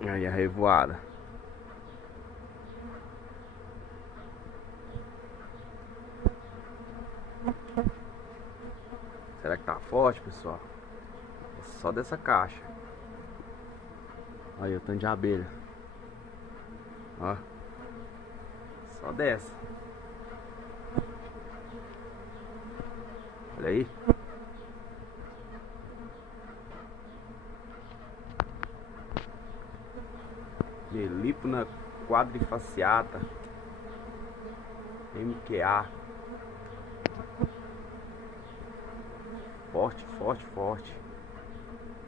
Aí a revoada. Será que tá forte, pessoal? Só dessa caixa. Olha o tanto de abelha. Ó. Só dessa. Olha aí. Melipona quadrifaciata. MQA. Forte, forte, forte.